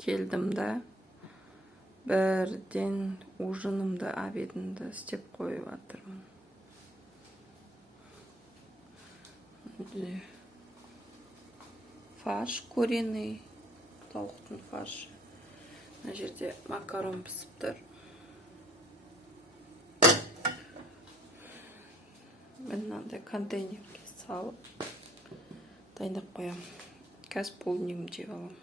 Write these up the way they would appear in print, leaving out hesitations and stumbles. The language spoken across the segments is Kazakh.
келдім да, бірден ужинымды, обедімді істеп қойып жатырмын. Фарш куриный, тауықтың фаршы. Мына жерде макарон пісіп тұр. Мен мынандай контейнерге салып дайындап қоямын. Қазір полднигімді жеп аламын.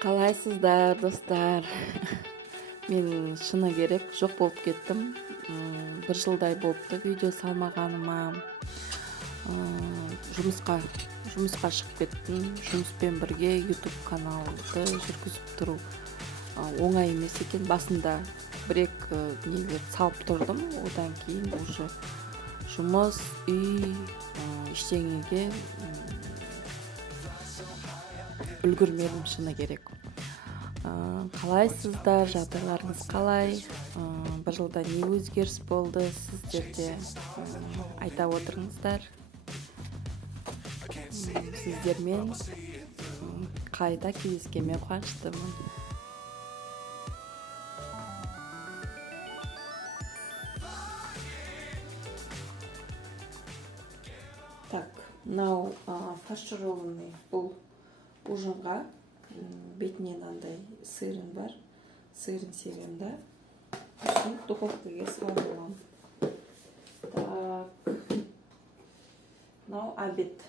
Қалайсыздар, достар? Мен шыны керек жоқ болып кеттім. Бір жылдай болыпты видео салмағаныма. Жұмысқа шығып кеттім. Жұмыспен бірге YouTube каналды жүргізіп тұру оңай емес екен. Басында бір-екі нелер салып тұрдым. Одан кейін уже жұмыс, үй, ештеңеге үлгермедім, шыны керек. Қалайсыздар, жағдайларыңыз қалай? Бір жылда не өзгеріс болды сіздерде? Айта отырыңыздар. Сіздермен қайта кездескеніме қуаныштымын. Так, мынау фаршированный бұл ужинға бетінен андай сырын бар. Сырын себем да. Сосын духовкаға салып аламын. Так. Мынау обед.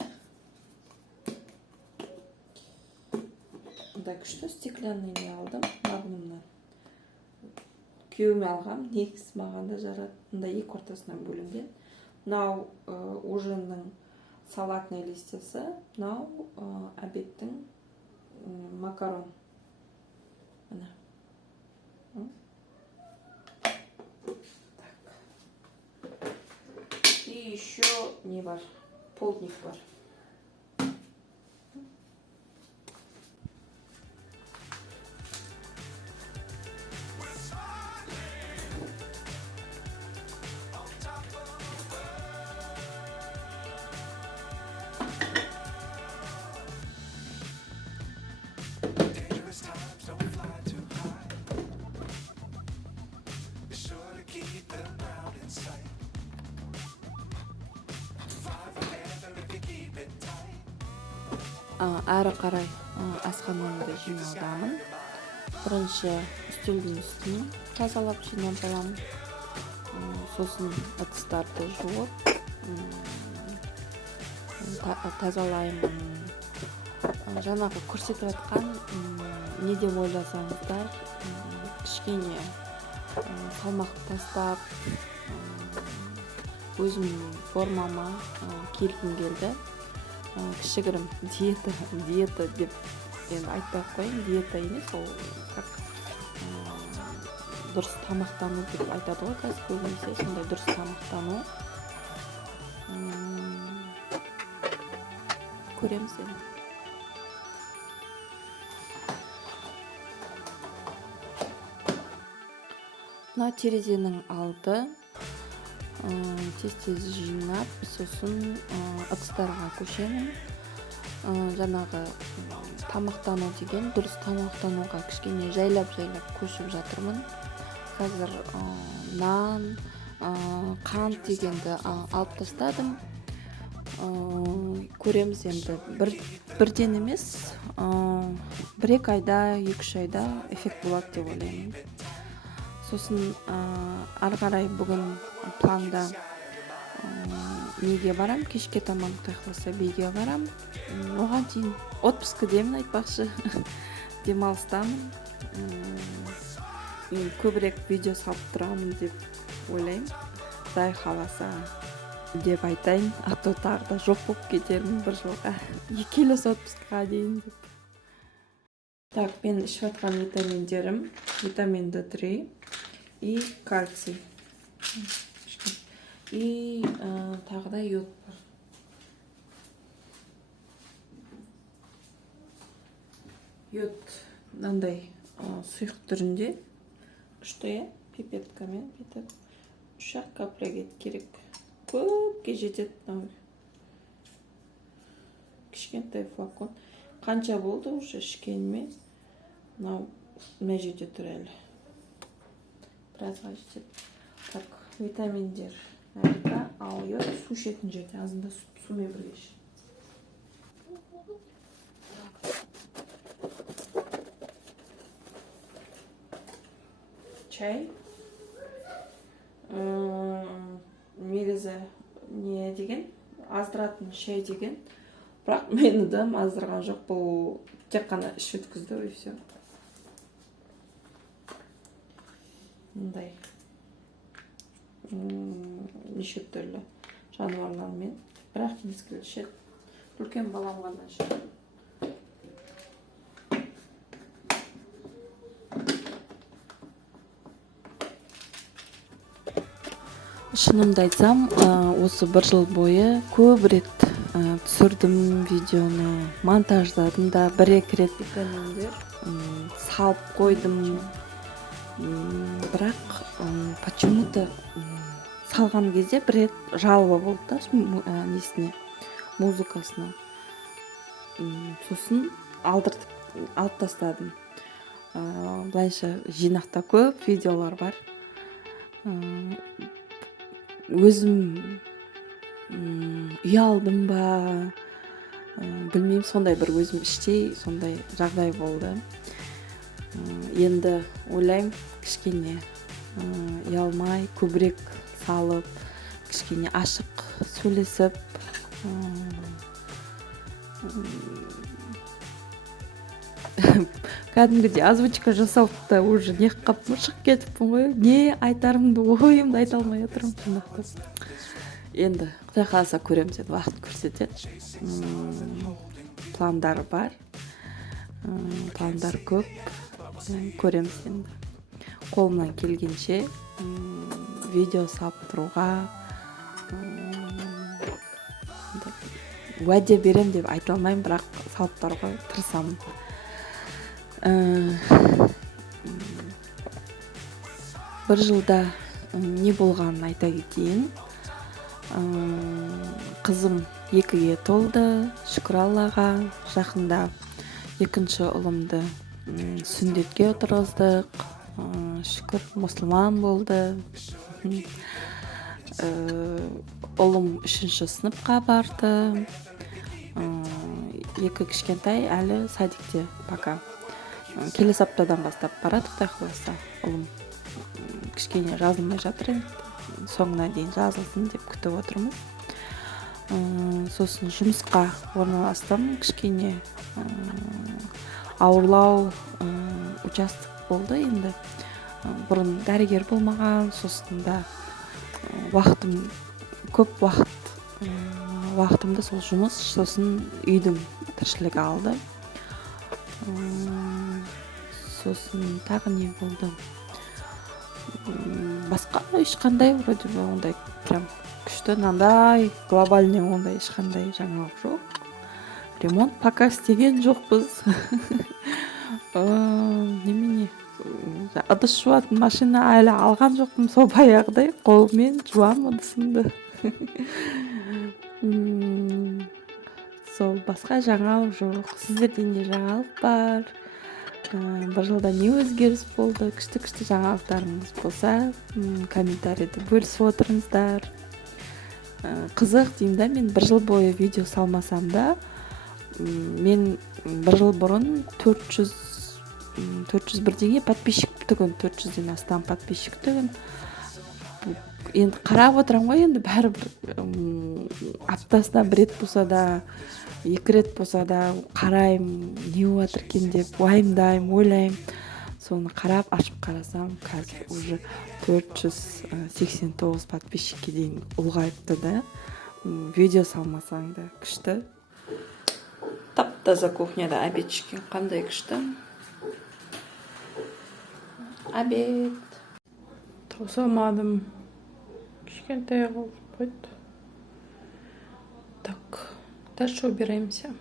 Мында күшті стеклянный не алдым. Магнумнан. Күйеуіме алғам. Негізі маған да жарады. Мында екі ортасынан бөлінген. Мынау ужинның салатный листьясы. Мынау обедтің макарон. Мына. Так. И еще не бар. Полдник бар. Әрі қарай асханамды жинаудамын. Бірінші үстелдің үстін тазалап жинап аламын. Сосын ыдыстарды жуып, тазалаймын. Жаңағы көрсетіп жатқан не деп ойласаңыздар, кішкене салмақ тастап, өзім формама келгім келді. Кішігірім диета деп енді айтпай қойын, диета емес, ол как дұрыс тамақтану деп айтады ғой, қазір көбінесе сондай дұрыс тамақтану. Көреміз енді. Мына терезенің алды тез жинап, сосын ыдыстарға көшемін. Жаңағы тамақтану деген, дұрыс тамақтануға кішкене жайлап көшіп жатырмын. Қазір нан, қант дегенді алып тастадым. Көреміз енді. Бірден емес, бір-екі айда, 2-3 айда эффект болады деп ойлаймын. Сосын ары қарай бүгін планда неге барам, кешке таман қайқыласа бейге барам. Оған дейін отпускідемін айтпақшы, демалыстамын. Көбірек видео салып тұрамын деп ойлаймын. Құдай қаласа деп айтайын, а то тағы да жоқ болып кетермін бір жылға. Келесі отпускіға дейін деп. Так, мен ішіп жатқан витаминдерім, витамин D3 и кальций. И тағы да йод бар. Йод мынандай сұйық түрінде. Что я? Пипеткамен бүйтіп 3 капля керек. Көпке жетеді мынау. Кішкентай флакон. Қанша болды уже ішкеніме? Мынау мына жерде тұр әлі. Біразға жетеді. Так, витаминдер әрі, ал йод су ішетін жерде азында сумен бірге іш. Чай. Негізі не деген? Аздыратын шай деген. Бірақ мені де аздырған жоқ, бұл тек қана іш өткізді, и все. Мындай неше түрлі жануарлармен, бірақ мезгіл ішеді. Үлкен балам ғана ішеді. Шынымды айтсам, осы бір жыл бойы көп рет түсірдім видеоны, монтаждадым да, бір-екі рет салып қойдым. Бірақ почему-то салған кезде бір рет жалоба болды да несіне, музыкасына. Сосын алып тастадым. Былайша жинақта көп видеолар бар. Өзім ұялдым ба, білмеймін, сондай бір өзім іштей сондай жағдай болды. Енді ойлаймын, кішкене ұялмай, көбірек салып, кішкене ашық сөйлесіп, кәдімгідей озвучка жасап та уже не қылып шығып кетіппін ғой. Не айтарымды, ойымды айта алмай отырмын. Енді Құдай қаласа көреміз, енді уақыт көрсетеді. Пландар бар. Пландар көп. Көреміз енді. Қолымнан келгенше видео салып тұруға уәде берем деп айта алмаймын, бірақ салып тұруға тырысамын. Бір жылда не болғанын айта кетейін. Қызым 2-ге толды, шүкір Аллаға. Жақында екінші ұлымды сүндетке отырғыздық. Шүкір, мұсылман болды. Ұлым 3-ші сыныпқа барды. 2 кішкентай әлі садикте пока. Келесі аптадан бастап барады, Құдай қаласа. Ұлым кішкене жазылмай жатыр, соңына дейін жазылсын деп күтіп отырмыз. Сосын жұмысқа орналастым, кішкене ауырлау участок болды енді. Бұрын дәрігер болмаған, сосын да көп уақытымды сол жұмыс, сосын үйдің тіршілігі алды. Сосын тағы не болды? Басқа ешқандай вроде бы ондай прям күшті, нандай глобальный ондай ешқандай жаңалық жоқ. Ремонт пока істеген жоқпыз. Немене? Ыдыс жуатын машина әлі алған жоқпын, сол баяғыдай қолмен жуам ыдысымды. Сол басқа жаңалық жоқ. Сіздерде не жаңалық бар? Бір жылда не өзгеріс болды? Күшті жаңалықтарыңыз болса, комментарийді бөлісіп отырыңыздар. Қызық деймін да, мен бір жыл бойы видео салмасам да, мен бір жыл бұрын 400 бірдеңе подписчик түгін, 400-ден астам подписчик түгін. Енді қарап отырам ғой, енді бәрібір аптасына бір рет болса да, 2 рет болса да қараймын, не болатыр екен деп уайымдаймын, ойлаймын. Соны қарап, ашып қарасам, қазір уже 489 подписчикке дейін ұлғайыпты да. Видео салмасаң да күшті. Тап-таза кухняда обед ішкен, қандай күшті. Обед. Таусамадым. Кішкентай қалып қойды. Так, дальше убираемся.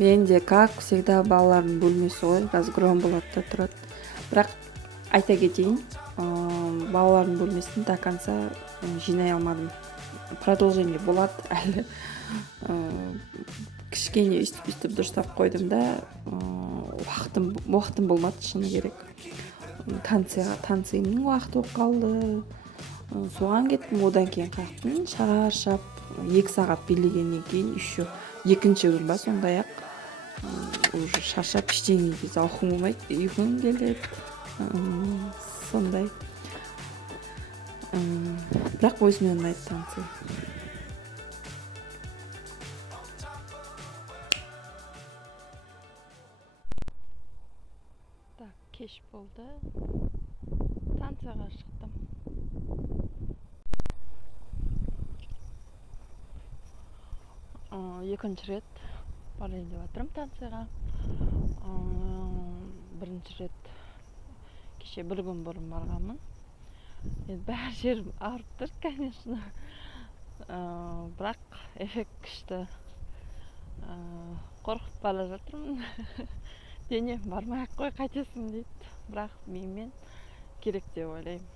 Менде, как всегда, балалардын бөлмөсү ғой, разгром болот да турат. Бирок айта кетейин, балалардын бөлмөсүн до конца жинай алмадым. Продолжение болот әлі. Кішкене үстіп дұрыстап қойдым да, уақытым болмады, шыны керек. Танцыйымның уақыты болып қалды. Соған кеттім, одан кейін қақтым, шаршап, 2 сағат билегеннен кейін еще екінші күн ба сондай-ақ уже шаршап ештеңе зауқым болмайды, ұйқым келеді. Сондай. Бірақ өзіме ұнайды танцый. Так, кеш болды. Танцияға шықтым. Екінші рет барайын деп жатырмын танцияға. Бірінші рет кеше 1 күн бұрын барғанмын. Бәр жерім ауырып тұр, конечно. Бірақ эффект күшті. Қорқып бара жатырмын. Денем бармай-ақ қой, қайтесің дейді. Бірақ менімен керек деп ойлаймын.